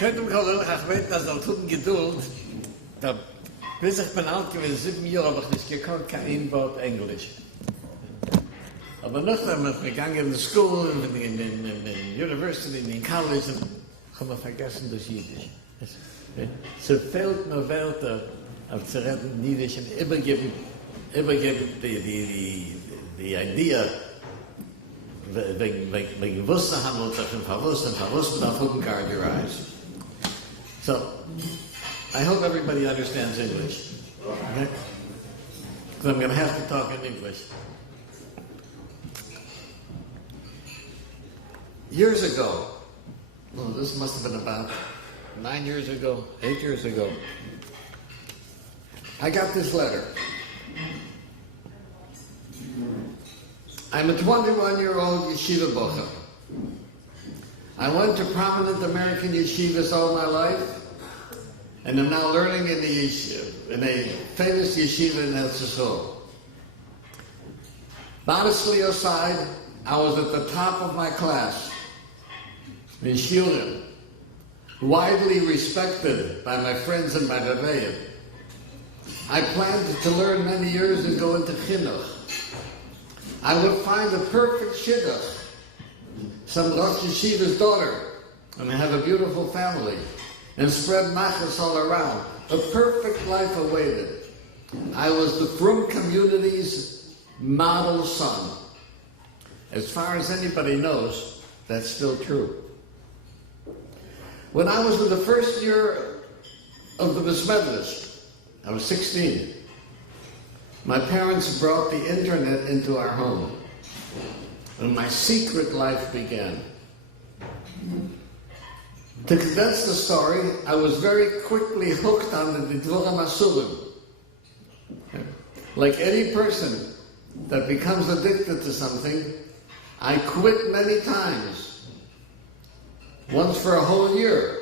Könnte man auch ich weiß, dass er tut Geduld, da bis ich bin alt gewesen, 7 Jahre, habe ich nicht gekonnt, kein Wort Englisch. Aber nachdem ich gegangen in die School, in die University, in die College, habe ich vergessen das Yiddish. Es fehlt mir Wörter, auf zu reden Yiddish und übergeben die Idee, wegen Wusser handelt sich und verwusst darf open guard your eyes. So, I hope everybody understands English. Okay? So I'm going to have to talk in English. Years ago, well, this must have been about 9 years ago, 8 years ago, I got this letter. I'm a 21-year-old yeshiva bocher. I went to prominent American yeshivas all my life, and I'm now learning in a famous yeshiva in El Sasol. Modestly aside, I was at the top of my class, in Shiurim, widely respected by my friends and my Rebbeim. I planned to learn many years and go into chinuch. I would find the perfect shidduch, some Rosh Yeshiva's daughter, and have a beautiful family, and spread machas all around. A perfect life awaited. I was the frum community's model son. As far as anybody knows, that's still true. When I was in the first year of the Bais Medrash, I was 16. My parents brought the internet into our home, and my secret life began. To condense the story, I was very quickly hooked on the Dvorim Asurim. Like any person that becomes addicted to something, I quit many times. Once for a whole year,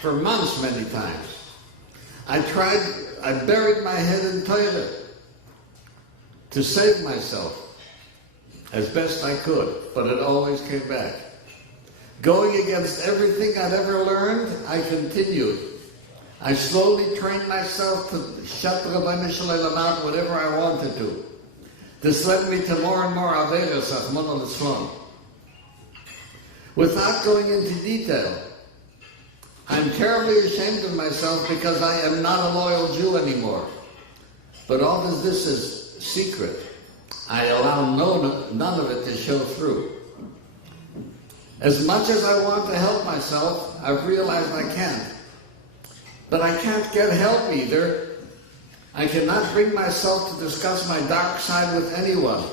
for months many times. I buried my head in Torah to save myself as best I could, but it always came back. Going against everything I'd ever learned, I continued. I slowly trained myself to shut the Rabbeinu Shalom out whatever I wanted to. This led me to more and more Averos of Monroe. Without going into detail, I'm terribly ashamed of myself because I am not a loyal Jew anymore. But all of this is secret. I allow none of it to show through. As much as I want to help myself, I've realized I can't. But I can't get help either. I cannot bring myself to discuss my dark side with anyone.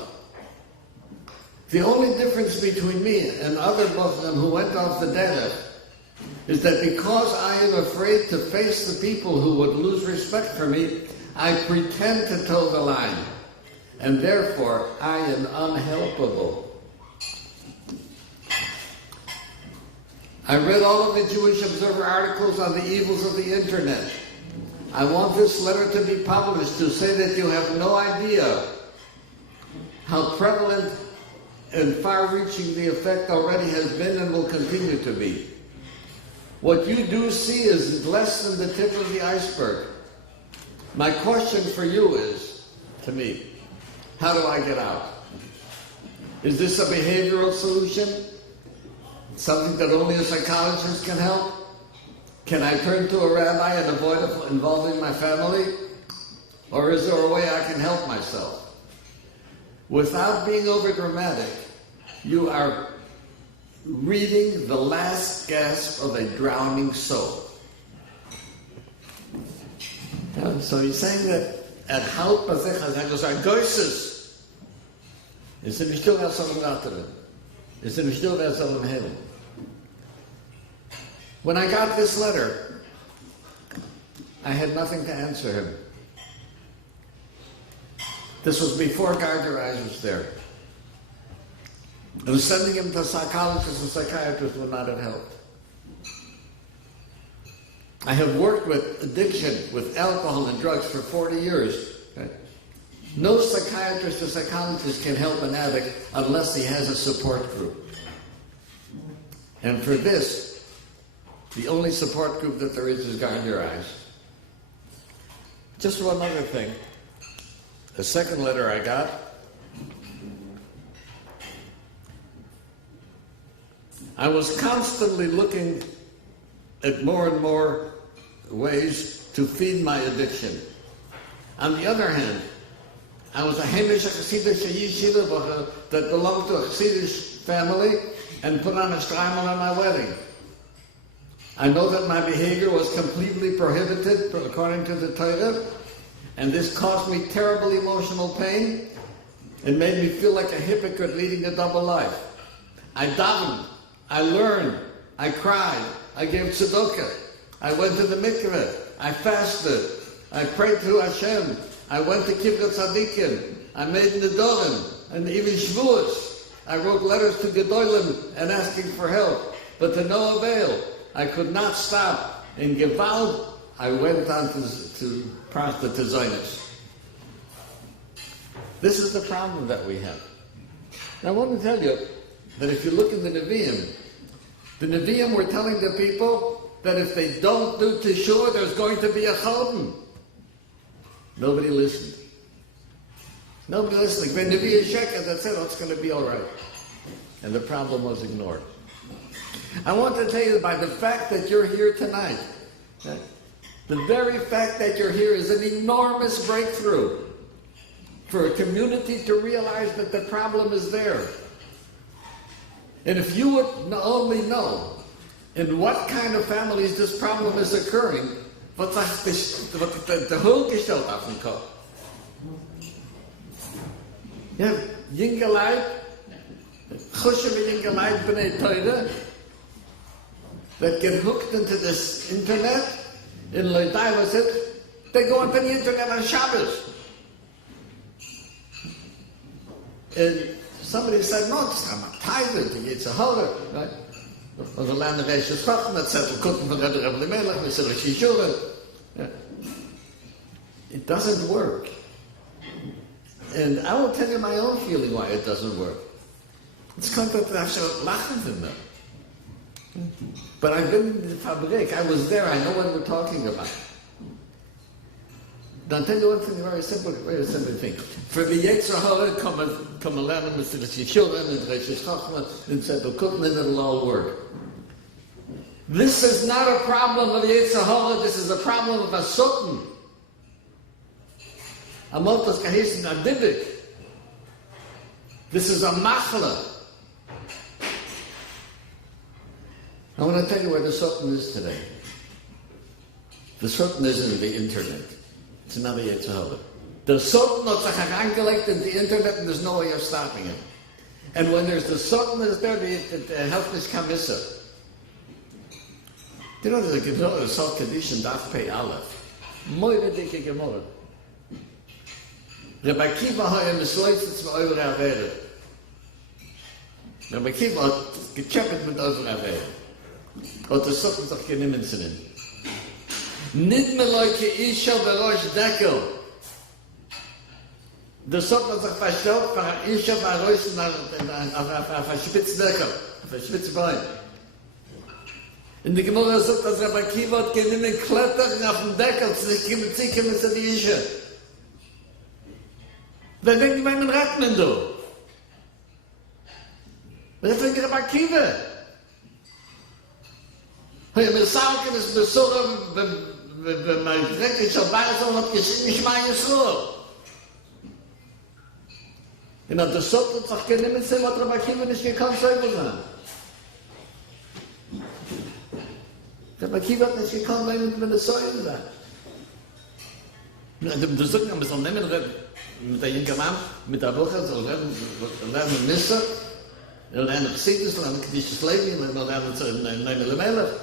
The only difference between me and other Muslims who went off the derech is that because I am afraid to face the people who would lose respect for me, I pretend to toe the line, and therefore I am unhelpable. I read all of the Jewish Observer articles on the evils of the internet. I want this letter to be published to say that you have no idea how prevalent and far-reaching the effect already has been and will continue to be. What you do see is less than the tip of the iceberg. My question for you is, to me, how do I get out? Is this a behavioral solution? Something that only a psychologist can help? Can I turn to a rabbi and avoid involving my family? Or is there a way I can help myself? Without being overdramatic, you are reading the last gasp of a drowning soul. So he's saying that at Haut Pasech HaZegos are goyses. Is it still wer soll gatteren? Is it still wer soll heaven? When I got this letter, I had nothing to answer him. This was before GuardYourEyes was there. And sending him to psychologists and psychiatrists would not have helped. I have worked with addiction, with alcohol and drugs for 40 years. Okay? No psychiatrist or psychologist can help an addict unless he has a support group. And for this, The only support group that there is Guard Your Eyes. Just one other thing. The second letter I got, I was constantly looking at more and more ways to feed my addiction. On the other hand, I was a Hamish Hasidic yeshiva that belonged to a Hasidic family and put on a shtreimel on my wedding. I know that my behavior was completely prohibited according to the Torah, and this caused me terrible emotional pain. It made me feel like a hypocrite leading a double life. I davened, I learned, I cried, I gave tzedakah, I went to the mikveh, I fasted, I prayed to Hashem, I went to Kibbutz Tzadikim, I made nedorim, and even shvuos. I wrote letters to Gedolim and asking for help, but to no avail. I could not stop. In Gewalt, I went on to Zionist. This is the problem that we have. And I want to tell you that if you look in the Nevi'im were telling the people that if they don't do Teshuvah, there's going to be a Chorban. Nobody listened. Nobody listened. When Nevi'im Sheker, that said, oh, it's going to be all right. And the problem was ignored. I want to tell you that by the fact that you're here tonight, the very fact that you're here is an enormous breakthrough for a community to realize that the problem is there. And if you would only know in what kind of families this problem is occurring, what the whole gestellt auf den Kopf. You have jinge Leid, chushe jinge Leid b'nei Torah, that get hooked into this internet, in Leidai was it, they go onto the internet on Shabbos. And somebody said, no, it's not a tithe, it's a holder, right? Or the land of Eshes Chacham, that said, it doesn't work. And I will tell you my own feeling why it doesn't work. It's content that I've lachen in them. But I've been in the Fabrik, I was there, I know what we're talking about. I'll tell you one thing, very simple thing. For the Yetzer Hara, come and learn Mr. Shishura and Resh Chachma and said, and it'll all work. This is not a problem of Yetzer Hara, this is a problem of a Sultan. A Maltas Kahisin Adibik. This is a Machla. I want to tell you where the Sultan is today. The Sultan isn't in the internet. It's another Yetzer Hara. The Sultan has sich herangelegt in the internet and there's no way of stopping him. And when there's the Sultan is there, the help is kamissa. Do you know there's a Gemara, a Sal Kaddish and Daf Pei Aleph? Moire dike Gemara. Rabbi Kiva hat misloitzt mit eure Avere. Rabbi Kiva hat gechappet mit eure Avere. Hat der Sultan sich genommen zu nehmen. Nicht mehr Leute Isha berosh Deckel. Der Sultan hat sich verstellt für Isha berosh auf ein Spitzdeckel, auf ein Spitzbein. In der Gemara sagt, dass Rabbi Kiva hat genommen Klettern auf den Deckel, sie kommen zu die Isha. Wer denkt, wie einen Rettmen du? Was ist denn Rabbi Kiva? Hey, mir sagen, dass wir so, wenn man wirklich schon weiß, hat geschrieben, ich meine so. Und der Sultan hat sich genommen, hat Rabbi Kiva nicht gekannt, selber sein. Rabbi Kiva hat nicht gekannt, wenn es Säulen sein. Der Sultan muss nehmen, mit der jungen Mann, mit der Woche, so lernen Nisse, lernen Chassidus, lernen Keddishas Levi, lernen Neine Lemelech.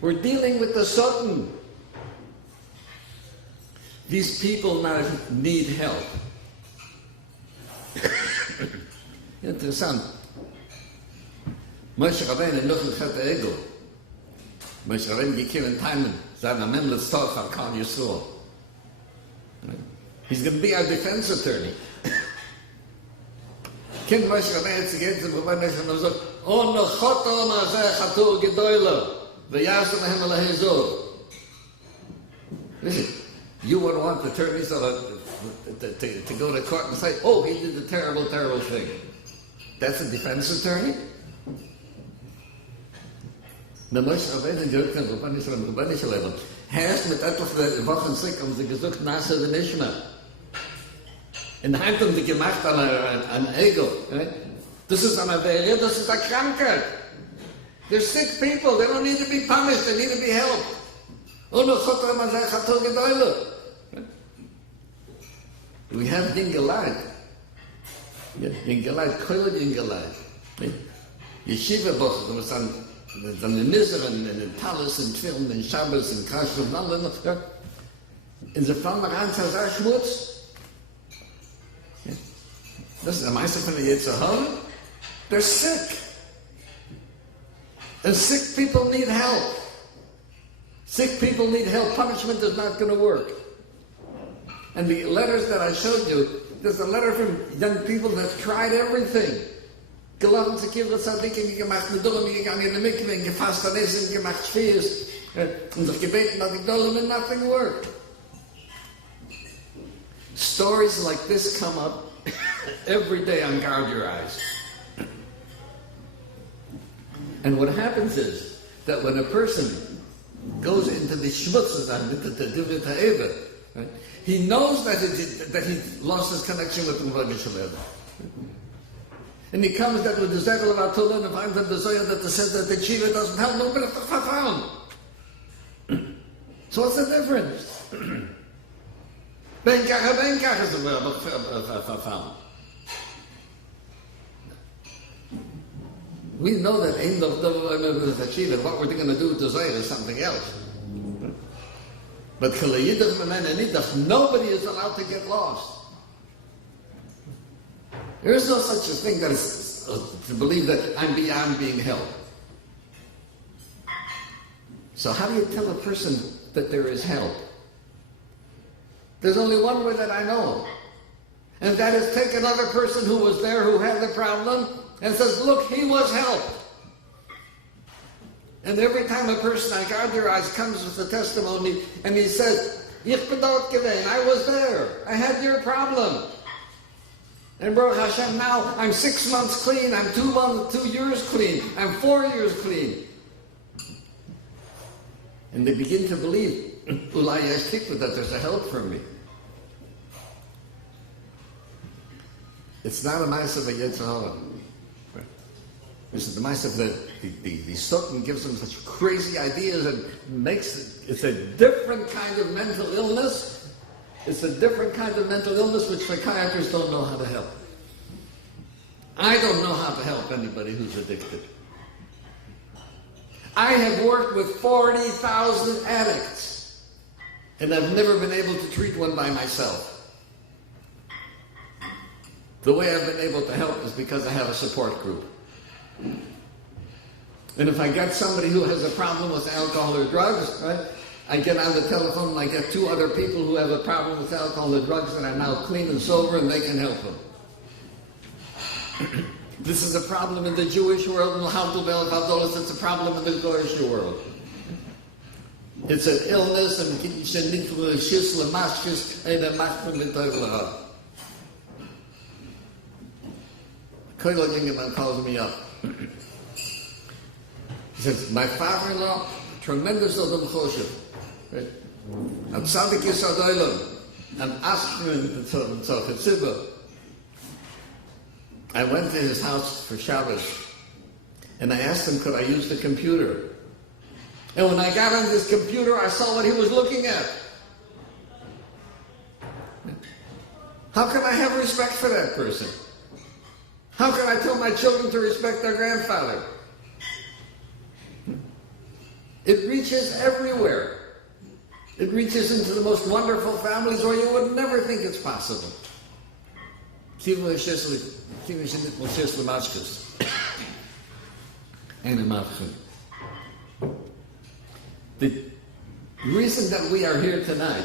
We're dealing with the Sultan. These people now need help. Interessant. Moshe Rabbeinu noch ein Chet Ego. Moshe Rabbeinu gekommen Taimen, sagen, Amen, let's talk about Kal Yisrael. He's going to be our defense attorney. Kind Moshe Rabbeinu zu gehen zum Rabbeinu und sagt, oh, no choto ma zeh chatur gedoyle. Listen, you would want the attorneys to go to court and say, oh, he did a terrible, terrible thing. That's a defense attorney? Der Moshe Rabbeinu gesagt hat, Rabbeinu Shalom, herrscht mit etwas der Wochenslick und sie gesucht Nase der Nishma. In der Hand haben sie gemacht an Ego. Das ist eine Wehe, das ist eine Krankheit. They're sick people, they don't need to be punished, they need to be helped. Oh no, man sagt, Chatul Gedoyle. We have Dingelad. Dingelad, Koil Dingelad. Yeshiva Boch, there was some in the Nizar and in Talis and Film and Shabbos and Kashruf and all that. In the Front Maran Tazar Schmutz. Das ist der Meister von der Yetzirah. They're sick. And sick people need help. Sick people need help. Punishment is not going to work. And the letters that I showed you, there's a letter from young people that tried everything. Gelaufen zu Kibbutz Tzadikim, gemacht Nedurim, gegangen in die Mikve, gefasst an Essen, gemacht Schwiers, und sich gebeten nach den Dolem, and nothing worked. Stories like this come up every day on Guard Your Eyes. And what happens is that when a person goes into the shmutzes and the Divit Ha'eva, he knows that he lost his connection with the Rabbi Shalom. And he comes down with the Zekel of Atullah and finds that the Zohar that says that the Chiva doesn't help, no bit of the Chafam. So what's the difference? Ben Kach is the Chafam. We know that in the Chiva, what we're going to do with the Zohar is something else. But nobody is allowed to get lost. There is no such a thing that is to believe that I'm beyond being helped. So how do you tell a person that there is help? There's only one way that I know. And that is take another person who was there, who had the problem, and says, look, he was helped. And every time a person on Guard Your Eyes comes with a testimony and he says, Ich bin dort gewesen, I was there, I had your problem. And Baruch Hashem, now I'm 6 months clean, I'm 2 years clean, I'm 4 years clean. And they begin to believe, Ulai Yashtikva, that there's a help for me. It's not a mice of a Yetzirah. This is the mice of the Satan gives them such crazy ideas and makes it's a different kind of mental illness. It's a different kind of mental illness which psychiatrists don't know how to help. I don't know how to help anybody who's addicted. I have worked with 40,000 addicts, and I've never been able to treat one by myself. The way I've been able to help is because I have a support group. And if I get somebody who has a problem with alcohol or drugs, right, I get on the telephone and I get 2 other people who have a problem with alcohol or drugs and are now clean and sober and they can help them. This is a problem in the Jewish world, and it's a problem in the Goyish world. It's an illness, and Koilo Dingerman calls me up. He says, my father-in-law, tremendous Adam Choshev, right? At Tzadik Yisad Olam, and asked him to Tzachitziba. I went to his house for Shabbos, and I asked him, could I use the computer? And when I got on this computer, I saw what he was looking at. How can I have respect for that person? How can I tell my children to respect their grandfather? It reaches everywhere. It reaches into the most wonderful families where you would never think it's possible. The reason that we are here tonight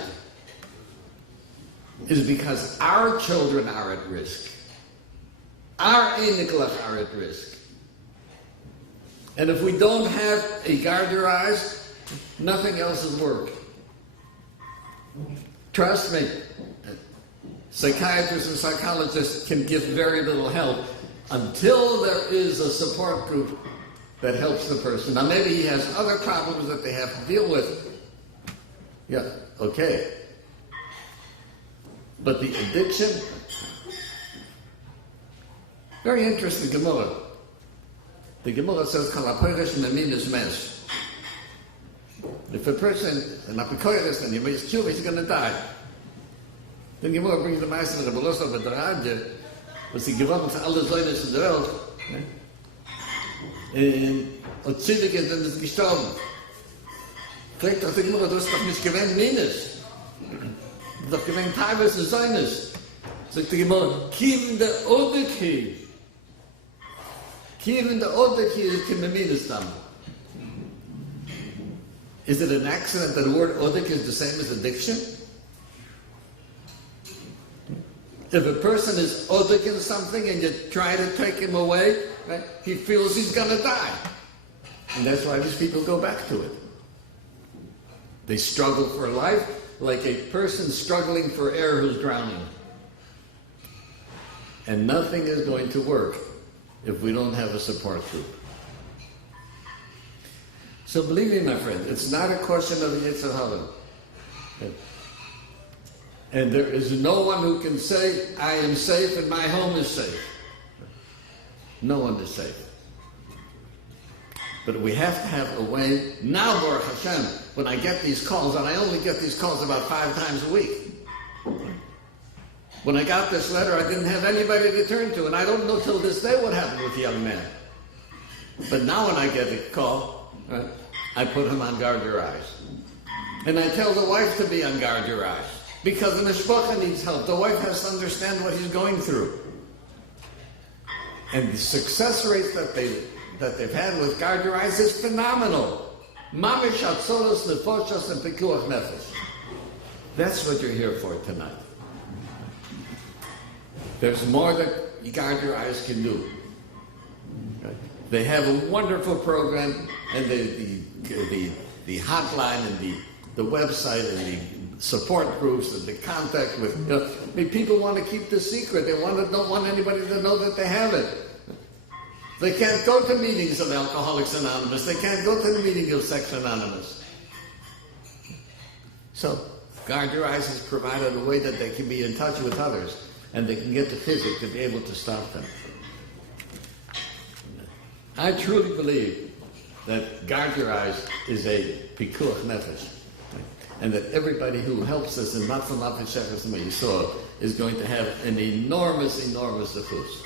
is because our children are at risk. Our Einiklach are at risk. And if we don't have a guard your eyes, nothing else is work. Trust me, psychiatrists and psychologists can give very little help until there is a support group that helps the person. Now maybe he has other problems that they have to deal with. Yeah, okay. But the addiction, very interesting Gemara. The Gemara says, if a person is an apokoyres and he makes tshuva, he's going to die. Then Gemara brings the Meister of the Belosa of the Radje, was he gewonnen für alle Säunes in der Welt. Und Zivik ist dann ist gestorben. Fragt doch die Gemara, du hast doch nicht gewähnt Minus. Du hast doch gewähnt Taibes und Säunes. Sagt die Gemara, Kieven der Odeki. Kieven der Odeki ist Kieven Minus dann. Is it an accident that the word odik is the same as addiction? If a person is odik in something and you try to take him away, right, he feels he's going to die. And that's why these people go back to it. They struggle for life like a person struggling for air who's drowning. And nothing is going to work if we don't have a support group. So believe me, my friend, it's not a question of Yetzer Hara. And there is no one who can say, I am safe and my home is safe. No one is safe. But we have to have a way. Now, Baruch Hashem, when I get these calls, and I only get these calls about 5 times a week. When I got this letter, I didn't have anybody to turn to, and I don't know till this day what happened with the young man. But now when I get a call, right, I put him on Guard Your Eyes. And I tell the wife to be on Guard Your Eyes. Because the mishpacha needs help. The wife has to understand what he's going through. And the success rate that they've had with Guard Your Eyes is phenomenal. Mamish atzolos nefoshos and pekuach nefesh. That's what you're here for tonight. There's more that Guard Your Eyes can do. Okay? They have a wonderful program, and the hotline and the website and the support groups and the contact with, I mean, people want to keep the secret. They don't want anybody to know that they have it. They can't go to meetings of Alcoholics Anonymous. They can't go to the meeting of Sex Anonymous. So, Guard Your Eyes has provided a way that they can be in touch with others and they can get the physic to be able to stop them. I truly believe that Guard Your Eyes is a pikuach nefesh, and that everybody who helps us in Matzah Nafesh Shechus Yisrael is going to have an enormous, enormous zechus.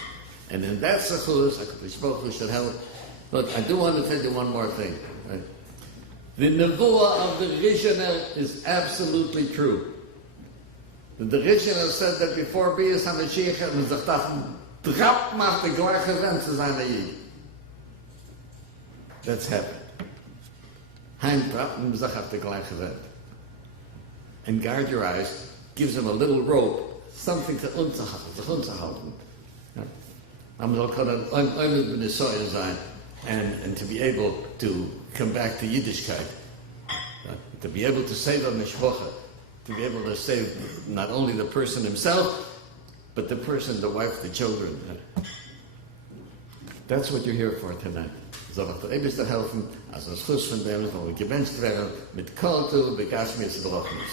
And in that zechus, HaKadosh Baruch Hu should help. Look, I do want to tell you one more thing. Right? The nevuah of the Rishonah is absolutely true. The Rishonah said that before Bias HaMashiach had gesagt, drap macht the gleiche Wend zu seiner Yid. That's happened. Heim trappen sich auf der gleiche Welt. And Guard Your Eyes gives him a little rope, something to unzuhalten. Man soll können einmal mit der Säule sein and to be able to come back to Yiddishkeit. To be able to save a mishpacha, to be able to save not only the person himself, but the person, the wife, the children. That's what you're here for tonight. Soll auch der Eibischter helfen, als ein Schuss von dem, wo wir gewünscht werden, mit Kultur, Begashmis, Brochnis.